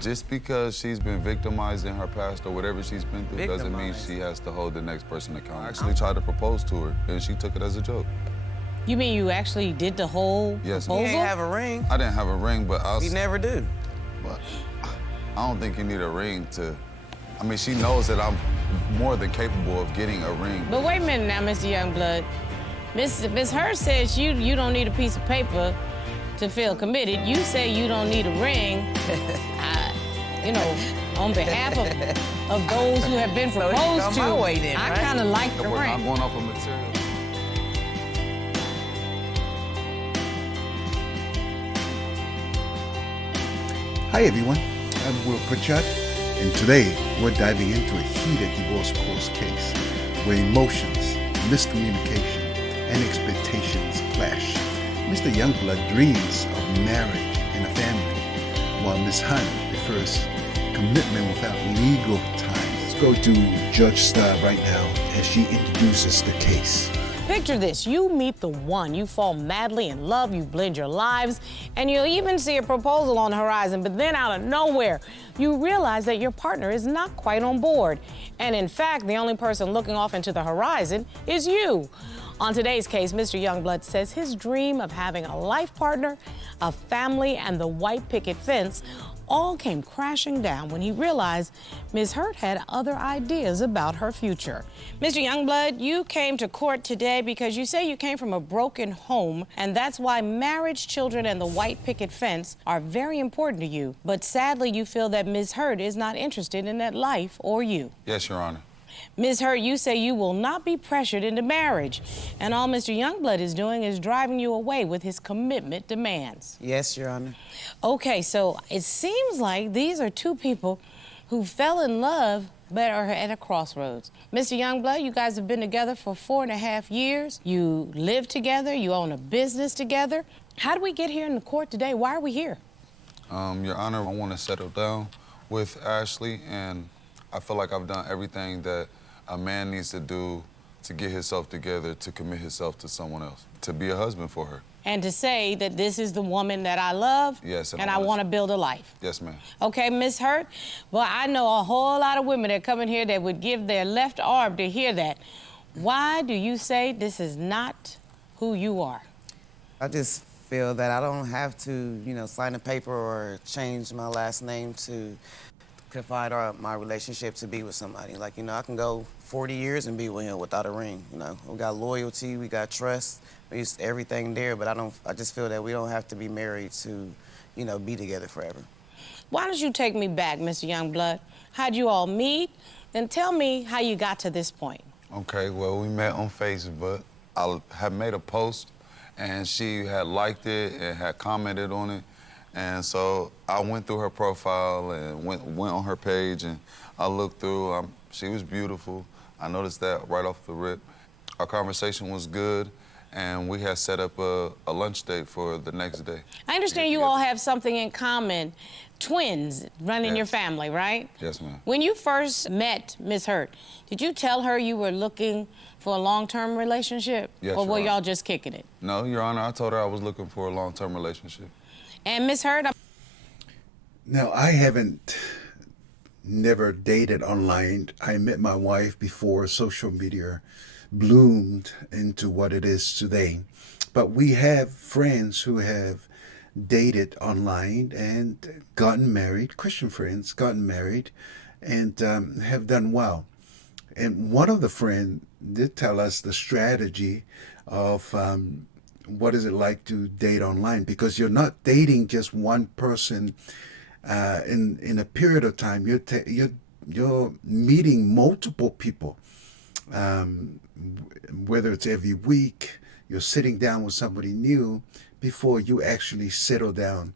Just because she's been victimized in her past or whatever she's been through doesn't mean Victimized? she has to hold the next person accountable. I actually tried to propose to her, and she took it as a joke. You mean you actually did the whole Yes, proposal? He ain't have a ring. I didn't have a ring, but He never do. But I don't think you need a ring to. I mean, she knows that I'm more than capable of getting a ring. But wait a minute now, Mr. Youngblood. Miss Hurd says you don't need a piece of paper to feel committed. You say you don't need a ring. You know, on behalf of those who have been So proposed it's to, on my way then, I right? kind of like the We're not ring. going off of material. Hi everyone, I'm Will Pritchard, and today we're diving into a heated divorce court case where emotions, miscommunication, and expectations clash. Mr. Youngblood dreams of marriage and a family, while Ms. Hunt prefers commitment without legal ties. Let's go to Judge Starr right now as she introduces the case. Picture this, you meet the one, you fall madly in love, you blend your lives, and you'll even see a proposal on the horizon, but then out of nowhere, you realize that your partner is not quite on board. And in fact, the only person looking off into the horizon is you. On today's case, Mr. Youngblood says his dream of having a life partner, a family, and the white picket fence all came crashing down when he realized Ms. Hurt had other ideas about her future. Mr. Youngblood, you came to court today because you say you came from a broken home, and that's why marriage, children, and the white picket fence are very important to you. But sadly, you feel that Ms. Hurt is not interested in that life or you. Yes, Your Honor. Ms. Hurt, you say you will not be pressured into marriage, and all Mr. Youngblood is doing is driving you away with his commitment demands. Yes, Your Honor. Okay, so it seems like these are two people who fell in love but are at a crossroads. Mr. Youngblood, you guys have been together for 4.5 years. You live together, you own a business together. How did we get here in the court today? Why are we here? Your Honor, I want to settle down with Ashley, and I feel like I've done everything that a man needs to do to get himself together, to commit himself to someone else, to be a husband for her. And to say that this is the woman that I love, Yes, and I want to build a life. Yes, ma'am. Okay, Miss Hurt? Well, I know a whole lot of women that come in here that would give their left arm to hear that. Why do you say this is not who you are? I just feel that I don't have to, sign a paper or change my last name to confide my relationship to be with somebody. Like, I can go 40 years and be with him without a ring. We got loyalty, we got trust, it's everything there, but I just feel that we don't have to be married to, be together forever. Why don't you take me back, Mr. Youngblood? How'd you all meet? Then tell me how you got to this point. Okay, well, we met on Facebook. I had made a post, and she had liked it and had commented on it. And so I went through her profile and went on her page, and I looked through. She was beautiful. I noticed that right off the rip. Our conversation was good, and we had set up a lunch date for the next day. I understand you all have something in common, twins running your Yes. family, right? Yes, ma'am. When you first met Ms. Hurt, did you tell her you were looking for a long-term relationship? Yes, Or were Your y'all Honor. just kicking it? No, Your Honor, I told her I was looking for a long-term relationship. And Ms. Hurt, Now, I haven't never dated online. I met my wife before social media bloomed into what it is today. But we have friends who have dated online and gotten married, Christian friends, gotten married, and have done well. And one of the friends did tell us the strategy of what is it like to date online, because you're not dating just one person in a period of time. You're meeting multiple people, whether it's every week. You're sitting down with somebody new before you actually settle down.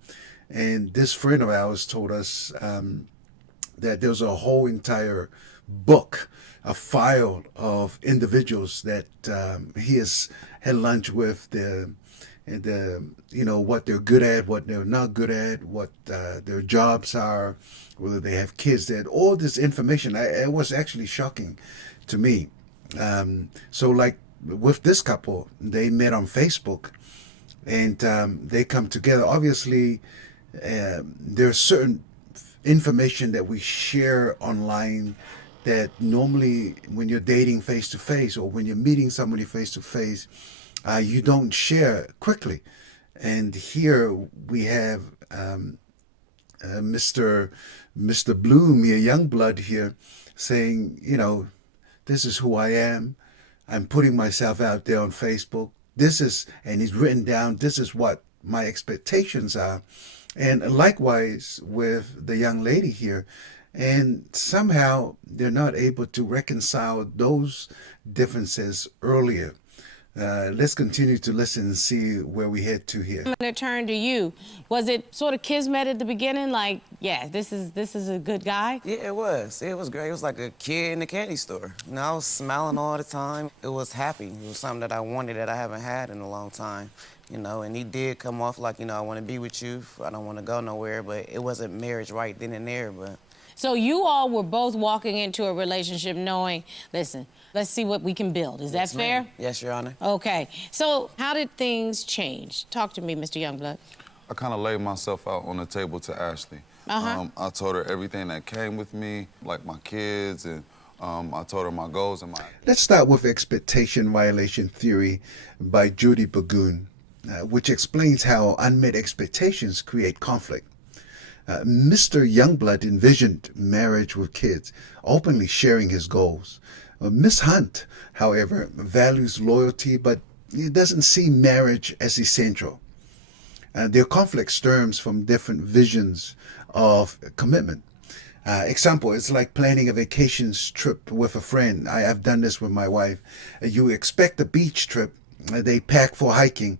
And this friend of ours told us that there's a whole entire book, a file of individuals that he has had lunch with, what they're good at, what they're not good at, what their jobs are, whether they have kids. That all this information, it was actually shocking to me. So like with this couple, they met on Facebook, and they come together. Obviously, there are certain information that we share online that normally when you're dating face to face or when you're meeting somebody face to face, you don't share quickly. And here we have Mr. Bloom here, Youngblood here, saying, you know, this is who I am. I'm putting myself out there on Facebook. And he's written down, this is what my expectations are. And likewise with the young lady here. And somehow they're not able to reconcile those differences earlier. Let's continue to listen and see where we head to here. I'm gonna turn to you. Was it sort of kismet at the beginning? Like, yeah, this is a good guy? Yeah, it was. It was great. It was like a kid in a candy store. You know, I was smiling all the time. It was happy. It was something that I wanted that I haven't had in a long time. You know, and he did come off like, you know, I want to be with you. I don't want to go nowhere, but it wasn't marriage right then and there, but. So you all were both walking into a relationship knowing, listen, let's see what we can build. Is that fair? Yes, Your Honor. Okay. So how did things change? Talk to me, Mr. Youngblood. I kind of laid myself out on the table to Ashley. I told her everything that came with me, like my kids, and I told her my goals and my... Let's start with expectation violation theory by Judy Bagoon, which explains how unmet expectations create conflict. Mr. Youngblood envisioned marriage with kids, openly sharing his goals. Miss Hunt, however, values loyalty, but doesn't see marriage as essential. Their conflict stems from different visions of commitment. Example, it's like planning a vacation trip with a friend. I've done this with my wife. You expect a beach trip, they pack for hiking.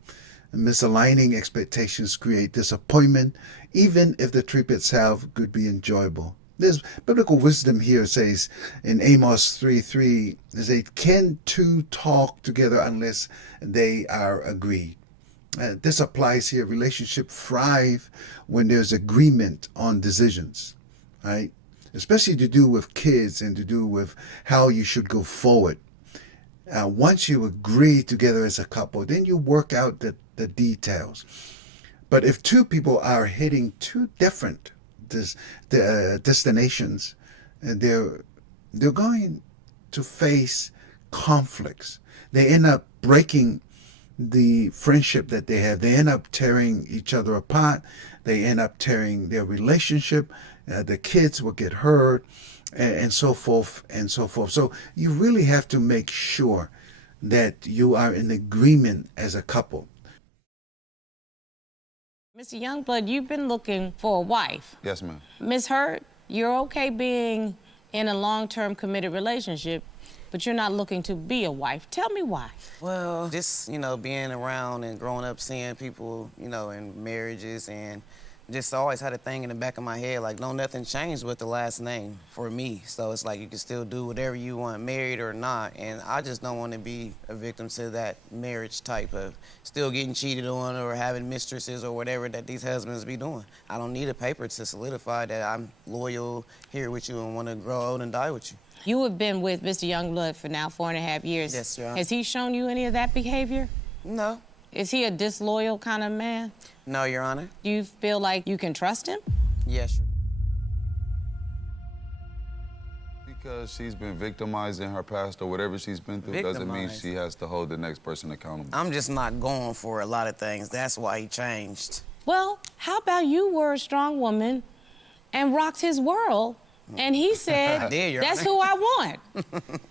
Misaligning expectations create disappointment, even if the trip itself could be enjoyable. There's biblical wisdom here, says in Amos 3:3, they can two talk together unless they are agreed. This applies here. Relationships thrive when there's agreement on decisions, right? Especially to do with kids and to do with how you should go forward. Once you agree together as a couple, then you work out the details. But if two people are heading two different destinations, they're going to face conflicts. They end up breaking the friendship that they have. They end up tearing each other apart. They end up tearing their relationship. The kids will get hurt, and so forth and so forth. So you really have to make sure that you are in agreement as a couple. Mr. Youngblood, you've been looking for a wife. Yes, ma'am. Ms. Hurt, you're okay being in a long-term committed relationship, but you're not looking to be a wife. Tell me why. Well, just, you know, being around and growing up seeing people, you know, in marriages, and just always had a thing in the back of my head, like, no, nothing changed with the last name for me. So it's like you can still do whatever you want, married or not. And I just don't want to be a victim to that marriage type of still getting cheated on or having mistresses or whatever that these husbands be doing. I don't need a paper to solidify that I'm loyal here with you and want to grow old and die with you. You have been with Mr. Youngblood for now 4.5 years. Yes, Your Honor. Has he shown you any of that behavior? No. Is he a disloyal kind of man? No, Your Honor. Do you feel like you can trust him? Yes, Your Because she's been victimized in her past or whatever she's been through doesn't mean Victimized. she has to hold the next person accountable. I'm just not going for a lot of things. That's why he changed. Well, how about you were a strong woman and rocked his world, and he said, I did, Your that's Honor. who I want.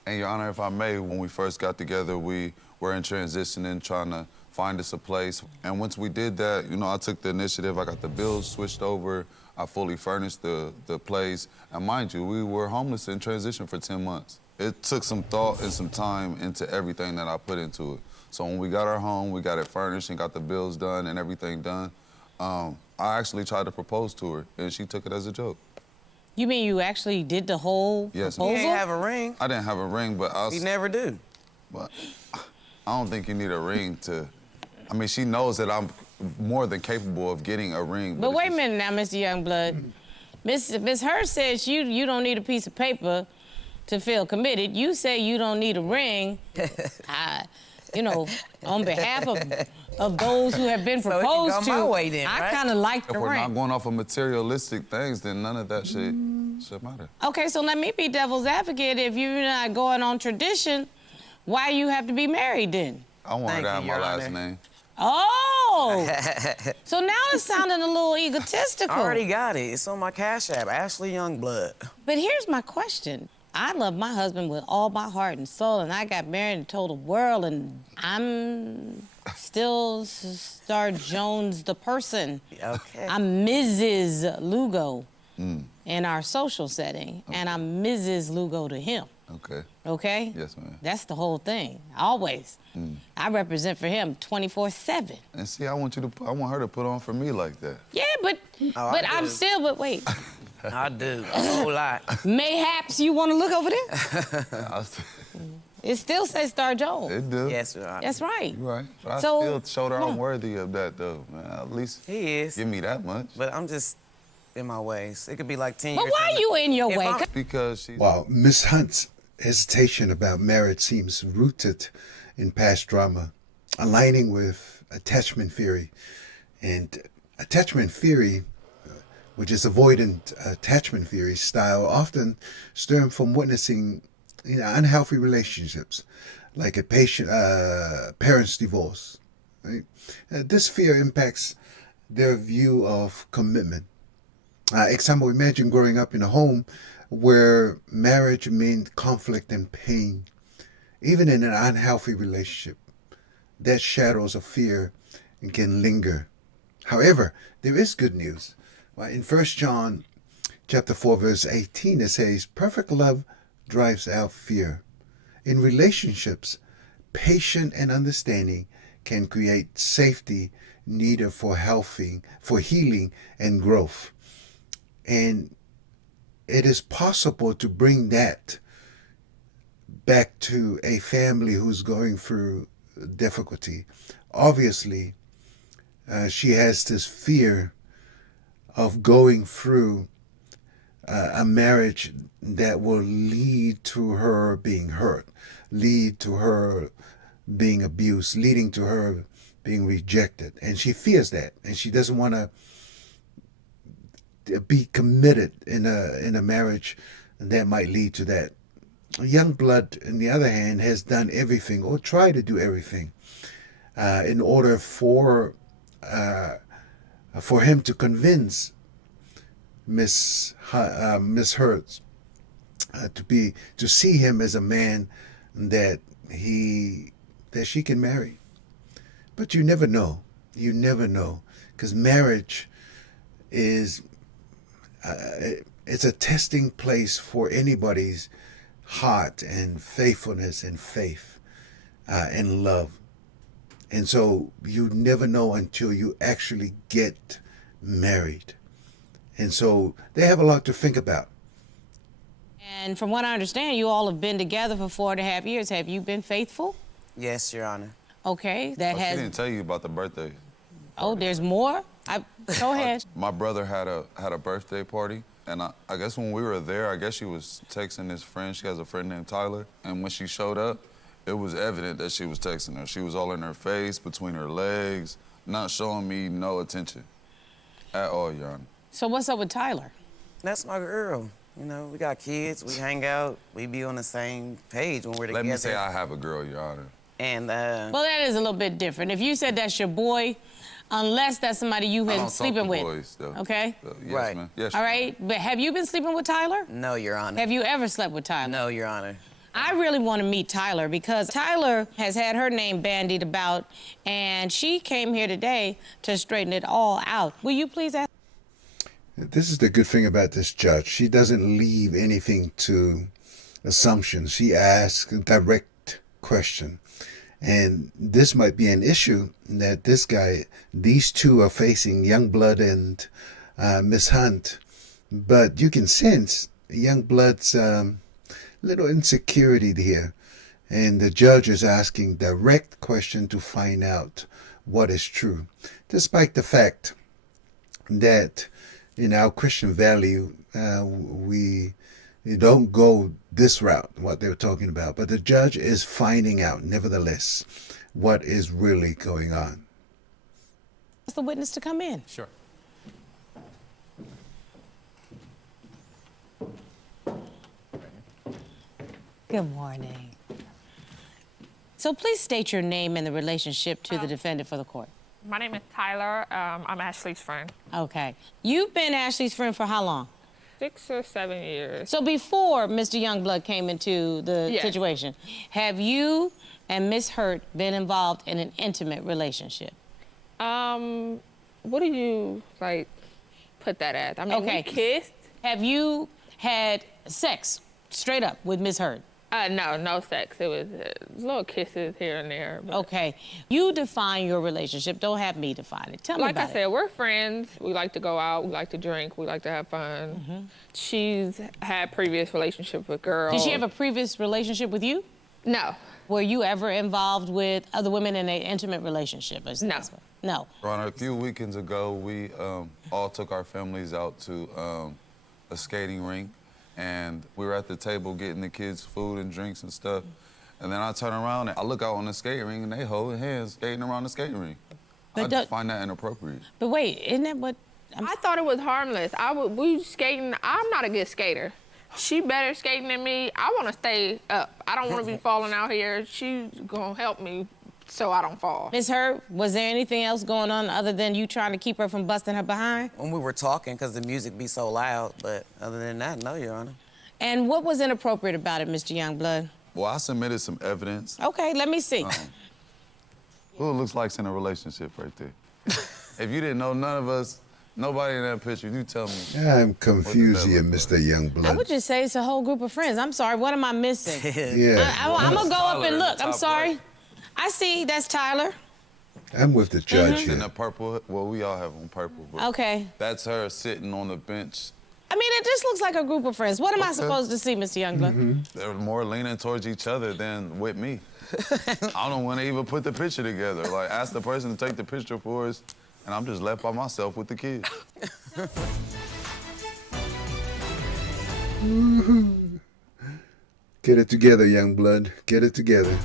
And Your Honor, if I may, when we first got together, we were in transitioning, trying to find us a place. And once we did that, you know, I took the initiative. I got the bills switched over. I fully furnished the place. And mind you, we were homeless in transition for 10 months. It took some thought and some time into everything that I put into it. So when we got our home, we got it furnished and got the bills done and everything done, I actually tried to propose to her, and she took it as a joke. You mean you actually did the whole Yes, proposal? He ain't have a ring. I didn't have a ring, but I was... He never do. But I don't think you need a ring to... I mean, she knows that I'm more than capable of getting a ring. But it's wait a just- minute now, Mr. Youngblood. Miss Hurst says you don't need a piece of paper to feel committed. You say you don't need a ring. You know, on behalf of of those who have been So it can go proposed to, my way then, I right? kind of like the If we're not ring. going off of materialistic things, then none of that shit should matter. Okay, so let me be devil's advocate. If you're not going on tradition, why you have to be married then? I want her Thank to have you, my Your last Honor. name. Oh! So now it's sounding a little egotistical. I already got it. It's on my Cash App, Ashley Youngblood. But here's my question. I love my husband with all my heart and soul, and I got married and told the world, and I'm still Star Jones the person. Okay. I'm Mrs. Lugo in our social setting, and I'm Mrs. Lugo to him. Okay. Okay? Yes, ma'am. That's the whole thing. Always. I represent for him 24/7. And see, I want her to put on for me like that. Yeah, but I I'm do. still. But wait, I do. A whole lot. mayhaps you want to look over there? It still says Star Jones. It do. Yes, Your Honor. That's right. You're right. But I So, still showed her come I'm on. worthy of that, though, man. At least He is. give me that much. But I'm just in my ways. It could be like 10 But years. why you in your If way? I'm- Because she's... While Miss Hunt's hesitation about marriage seems rooted in past drama, aligning with attachment theory. And attachment theory, which is avoidant attachment theory style, often stem from witnessing unhealthy relationships, like a parent's divorce. Right? This fear impacts their view of commitment. Example, imagine growing up in a home where marriage meant conflict and pain. Even in an unhealthy relationship, that shadows of fear can linger. However, there is good news. In 1 John chapter 4, verse 18, it says, perfect love drives out fear. In relationships, patience and understanding can create safety needed for healing and growth. And it is possible to bring that back to a family who's going through difficulty. Obviously, she has this fear of going through a marriage that will lead to her being hurt, lead to her being abused, leading to her being rejected. And she fears that, and she doesn't want to be committed in a marriage that might lead to that. Youngblood, on the other hand, has done everything, or tried to do everything, in order for him to convince Miss Hertz to see him as a man that she can marry. But you never know. You never know, because marriage is it's a testing place for anybody's heart and faithfulness and faith and love. And so you never know until you actually get married. And so they have a lot to think about. And from what I understand, you all have been together for 4.5 years. Have you been faithful? Yes, Your Honor. Okay, that She has. didn't tell you about the birthday. Oh, there's more. Go ahead. My brother had a birthday party, and I guess when we were there, I guess she was texting his friend. She has a friend named Tyler, and when she showed up, it was evident that she was texting her. She was all in her face, between her legs, not showing me no attention at all, Your Honor. So what's up with Tyler? That's my girl. You know, we got kids, we hang out, we be on the same page when we're together. Let me say I have a girl, Your Honor. And Well, that is a little bit different. If you said that's your boy, unless that's somebody you've I been don't talk sleeping to with. boys, though. Okay? Yes, Right. ma'am. Yes, All right, but have you been sleeping with Tyler? no, Your Honor. Have you ever slept with Tyler? No, Your Honor. I really want to meet Tyler because Tyler has had her name bandied about, and she came here today to straighten it all out. Will you please ask? This is the good thing about this judge. She doesn't leave anything to assumptions. She asks a direct question. And this might be an issue that these two are facing, Youngblood and Miss Hunt. But you can sense Youngblood's little insecurity here. And the judge is asking direct question to find out what is true. Despite the fact that in our Christian value, we don't go this route, what they were talking about. But the judge is finding out, nevertheless, what is really going on. the witness to come in. Sure. Good morning. So please state your name and the relationship to the defendant for the court. My name is Tyler. I'm Ashley's friend. Okay. You've been Ashley's friend for how long? 6 or 7 years. So before Mr. Youngblood came into the Yes. situation, have you and Miss Hurt been involved in an intimate relationship? What do you, like, put that as? I mean, Okay. we kissed. Have you had sex straight up with Miss Hurt? No sex. It was little kisses here and there. But Okay. You define your relationship. Don't have me define it. Tell me like about I said, we're friends. We like to go out. We like to drink. We like to have fun. Mm-hmm. She's had previous relationships with girls. Did she have a previous relationship with you? No. Were you ever involved with other women in an intimate relationship? No. No. Your Honor, a few weekends ago, we all took our families out to a skating rink, and we were at the table getting the kids food and drinks and stuff. And then I turn around and I look out on the skating rink, and they holding hands skating around the skating rink. I just find that inappropriate. But wait, isn't that what? I thought it was harmless. We skating. I'm not a good skater. She better skating than me. I want to stay up. I don't want to be falling out here. She's gonna help me so I don't fall. Ms. Hurt, was there anything else going on other than you trying to keep her from busting her behind? When we were talking, because the music be so loud, but other than that, no, Your Honor. And what was inappropriate about it, Mr. Youngblood? Well, I submitted some evidence. Okay, let me see. Who it looks like's in a relationship right there? If you didn't know none of us, nobody in that picture, you tell me. I'm confused here, look Mr. I Youngblood. would just say it's a whole group of friends. I'm sorry, what am I missing? Yeah, I'm gonna go up Tyler and in the look. I'm top sorry. right. I see, that's Tyler. I'm with the judge In the here. purple, well, we all have on purple, but Okay. that's her sitting on the bench. I mean, it just looks like a group of friends. What am I Okay. supposed to see, Mr. Youngblood? They're more leaning towards each other than with me. I don't want to even put the picture together. Like, ask the person to take the picture for us, and I'm just left by myself with the kids. Get it together, Youngblood. Get it together.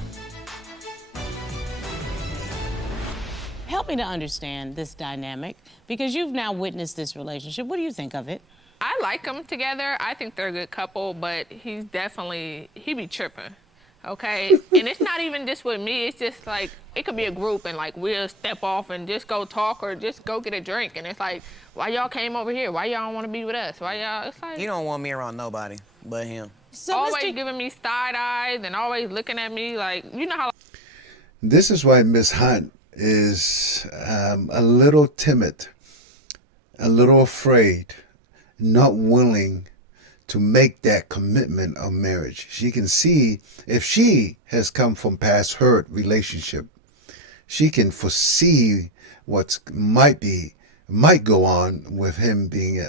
Help me to understand this dynamic, because you've now witnessed this relationship. What do you think of it? I like them together. I think they're a good couple, but he be tripping, okay? And it's not even just with me. It's just like, it could be a group and like we'll step off and just go talk or just go get a drink. And it's like, why y'all came over here? Why y'all don't want to be with us? Why y'all, it's like. You don't want me around nobody but him. So, Always Mr. giving me side eyes and always looking at me like, you know how. This is why Miss Hunt is a little timid, a little afraid, not willing to make that commitment of marriage. She can see if she has come from past hurt relationship, she can foresee what might go on with him being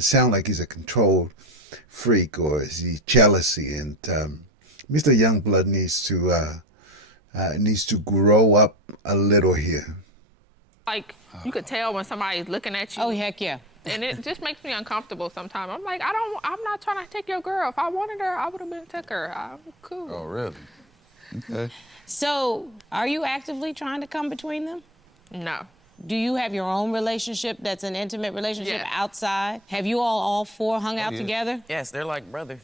sound like he's a controlled freak, or is he jealousy? And Mr. Youngblood needs to grow up a little here. Like, you could tell when somebody's looking at you. Oh, heck yeah. And it just makes me uncomfortable sometimes. I'm like, I'm not trying to take your girl. If I wanted her, I would have been took her. I'm cool. Oh, really? Okay. So, are you actively trying to come between them? No. Do you have your own relationship that's an intimate relationship Yeah. outside? Have you all four hung out yeah. together? Yes, they're like brothers.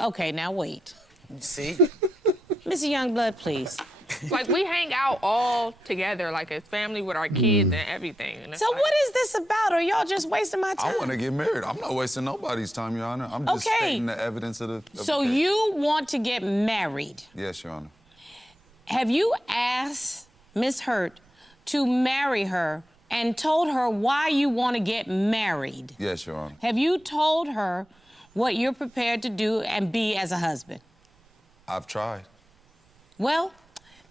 Okay, now wait. You see? Mr. Youngblood, please. Like, we hang out all together, like as family with our kids and everything. And it's So like, what is this about? Are y'all just wasting my time? I want to get married. I'm not wasting nobody's time, Your Honor. I'm just Okay. stating the evidence of the So case. you want to get married. Yes, Your Honor. Have you asked Miss Hurt to marry her and told her why you want to get married? Yes, Your Honor. Have you told her what you're prepared to do and be as a husband? I've tried. Well,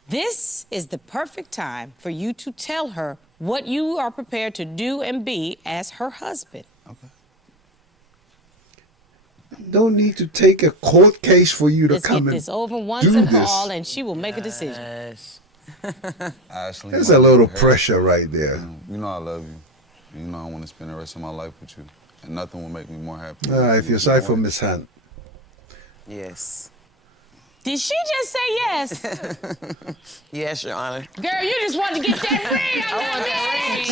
this is the perfect time for you to tell her what you are prepared to do and be as her husband. Okay. Don't need to take a court case for you to Let's come get and this over once do and for this. all, and she will make a decision. Yes. Ashley. There's my a little little hair. pressure right there. You know I love you. You know I want to spend the rest of my life with you. And nothing will make me more happy. If you're sorry for Miss Hunt, Yes. Did she just say yes? Yes, Your Honor. Girl, you just wanted to get that ring. I want that at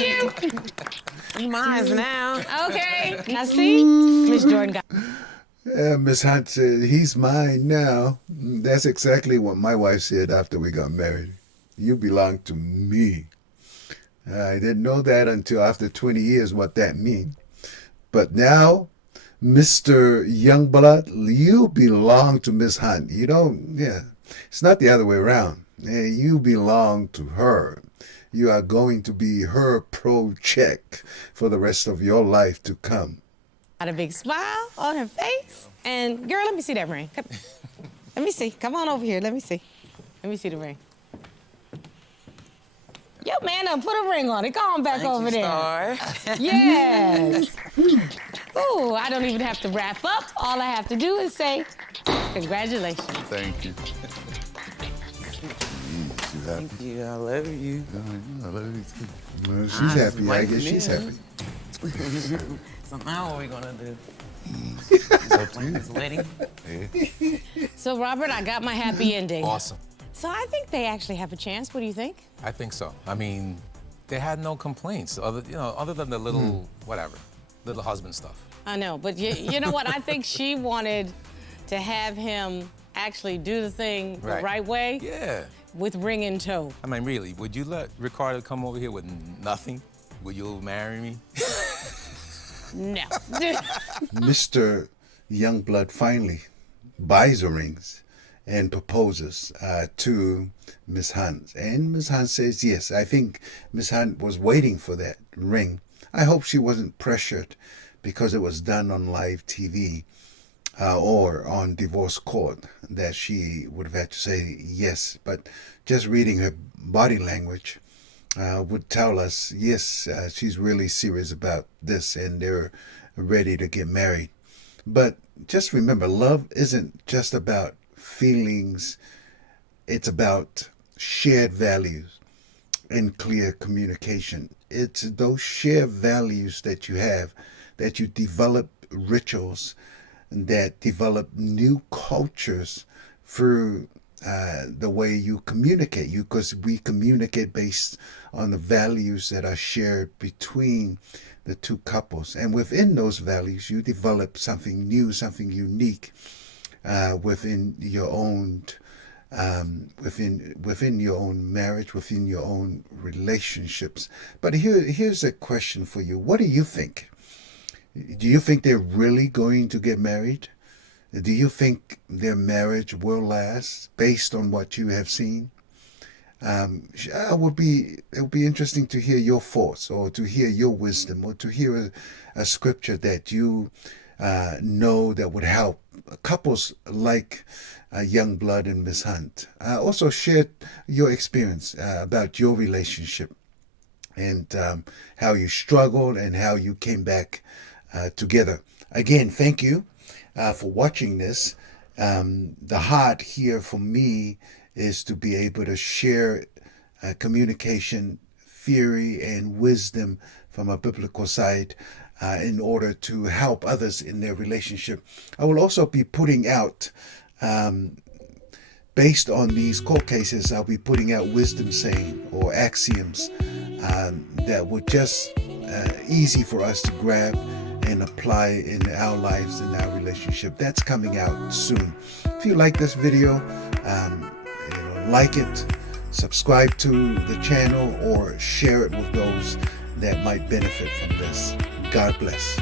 you. You mine now. Okay. Now see, Miss Jordan got. Miss Hunt said, he's mine now. That's exactly what my wife said after we got married. You belong to me. I didn't know that until after 20 years what that means. But now, Mr. Youngblood, you belong to Miss Hunt. You don't, it's not the other way around. You belong to her. You are going to be her project for the rest of your life to come. Got a big smile on her face. And girl, let me see that ring. Come. Let me see. Come on over here. Let me see. Let me see the ring. Yo, man, put a ring on it. Go on back over there. Star. Yes. Ooh, I don't even have to wrap up. All I have to do is say, congratulations. Thank you. She's happy. Thank you. I love you. I love you too. Well, she's happy. I guess she's happy. So now what are we gonna do? Plan this wedding? So, Robert, I got my happy ending. Awesome. So I think they actually have a chance. What do you think? I think so. I mean, they had no complaints other than the little little husband stuff. I know, but you know what? I think she wanted to have him actually do the thing the right way. Yeah. With ring in tow. I mean, really, would you let Ricardo come over here with nothing? Will you marry me? No. Mr. Youngblood finally buys the rings and proposes to Miss Hunt. And Miss Hunt says yes. I think Miss Hunt was waiting for that ring. I hope she wasn't pressured because it was done on live TV or on divorce court that she would have had to say yes. But just reading her body language would tell us, yes, she's really serious about this and they're ready to get married. But just remember, love isn't just about feelings. It's about shared values and clear communication. It's those shared values that you have, that you develop rituals, that develop new cultures through the way you communicate. Because we communicate based on the values that are shared between the two couples. And within those values, you develop something new, something unique within your own within your own marriage, within your own relationships. But here's a question for you. What do you think? Do you think they're really going to get married? Do you think their marriage will last based on what you have seen? It would be interesting to hear your thoughts, or to hear your wisdom, or to hear a scripture that you know that would help couples like Youngblood and Ms. Hunt. Also share your experience about your relationship and how you struggled and how you came back together. Again, thank you for watching this. The heart here for me is to be able to share communication theory and wisdom from a biblical side in order to help others in their relationship. I will also be putting out, based on these court cases, I'll be putting out wisdom saying or axioms that would just easy for us to grab and apply in our lives, in our relationship. That's coming out soon. If you like this video, like it, subscribe to the channel, or share it with those that might benefit from this. God bless.